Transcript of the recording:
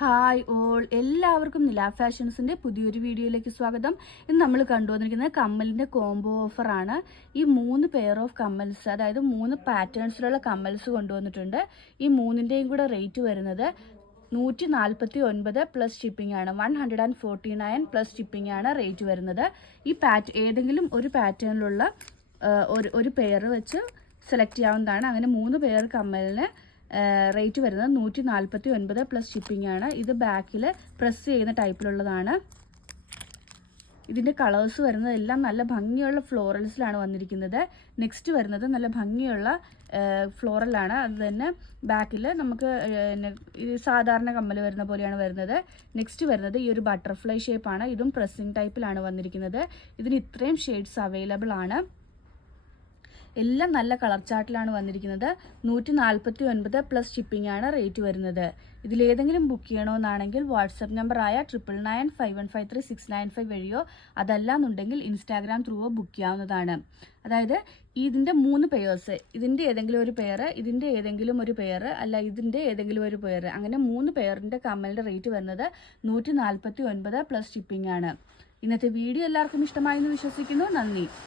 Hi all, എല്ലാവർക്കും നില ഫാഷൻസിൻ്റെ പുതിയൊരു വീഡിയോയിലേക്ക് സ്വാഗതം. ഇന്ന് നമ്മൾ കണ്ടുവന്നിരിക്കുന്നത് കമ്മലിൻ്റെ കോംബോ ഓഫറാണ്. ഈ 3 പെയർ ഓഫ് കമ്മൽസ്, അതായത് 3 പാറ്റേൺസിലുള്ള കമ്മൽസ് കൊണ്ടുവന്നിട്ടുണ്ട്. ഈ മൂന്നിൻ്റെയും കൂടെ റേറ്റ് വരുന്നത് 149 പ്ലസ് ഷിപ്പിംഗ് ആണ്. 149 പ്ലസ് ഷിപ്പിംഗ് ആണ് റേറ്റ് വരുന്നത്. ഈ ഏതെങ്കിലും ഒരു പാറ്റേണിലുള്ള ഒരു പെയർ വെച്ച് സെലക്ട് ചെയ്യാവുന്നതാണ്. അങ്ങനെ 3 പെയർ കമ്മലിന് റേറ്റ് വരുന്നത് 149 പ്ലസ് ഷിപ്പിംഗ് ആണ്. ഇത് ബാക്കിൽ പ്രസ് ചെയ്യുന്ന ടൈപ്പിലുള്ളതാണ്. ഇതിൻ്റെ കളേഴ്സ് വരുന്നത് എല്ലാം നല്ല ഭംഗിയുള്ള ഫ്ലോറൽസിലാണ് വന്നിരിക്കുന്നത്. നെക്സ്റ്റ് വരുന്നത് നല്ല ഭംഗിയുള്ള ഫ്ലോറലാണ്. അത് തന്നെ ബാക്കിൽ നമുക്ക് ഇത് സാധാരണ കമ്മൽ വരുന്ന പോലെയാണ് വരുന്നത്. നെക്സ്റ്റ് വരുന്നത് ഈ ഒരു ബട്ടർഫ്ലൈ ഷേപ്പാണ്. ഇതും പ്രസ്സിങ് ടൈപ്പിലാണ് വന്നിരിക്കുന്നത്. ഇതിന് ഇത്രയും ഷെയ്ഡ്സ് അവൈലബിൾ ആണ്. എല്ലാം നല്ല കളർ ചാർട്ടിലാണ് വന്നിരിക്കുന്നത്. 149 പ്ലസ് ഷിപ്പിംഗ് ആണ് റേറ്റ് വരുന്നത്. ഇതിലേതെങ്കിലും ബുക്ക് ചെയ്യണമെന്നാണെങ്കിൽ വാട്സപ്പ് നമ്പറായ 9995153695 വഴിയോ അതല്ലാന്നുണ്ടെങ്കിൽ ഇൻസ്റ്റാഗ്രാം ത്രൂവോ ബുക്ക് ചെയ്യാവുന്നതാണ്. അതായത് ഇതിൻ്റെ 3 പെയേഴ്സ്, ഇതിൻ്റെ ഏതെങ്കിലും ഒരു പെയർ, ഇതിൻ്റെ ഏതെങ്കിലും ഒരു പെയർ, അല്ല ഇതിൻ്റെ ഏതെങ്കിലും ഒരു പെയർ, അങ്ങനെ 3 പെയറിൻ്റെ കമ്മലിൻ്റെ റേറ്റ് വരുന്നത് 149 പ്ലസ് ഷിപ്പിംഗ് ആണ്. ഇന്നത്തെ വീഡിയോ എല്ലാവർക്കും ഇഷ്ടമായെന്ന് വിശ്വസിക്കുന്നു. നന്ദി.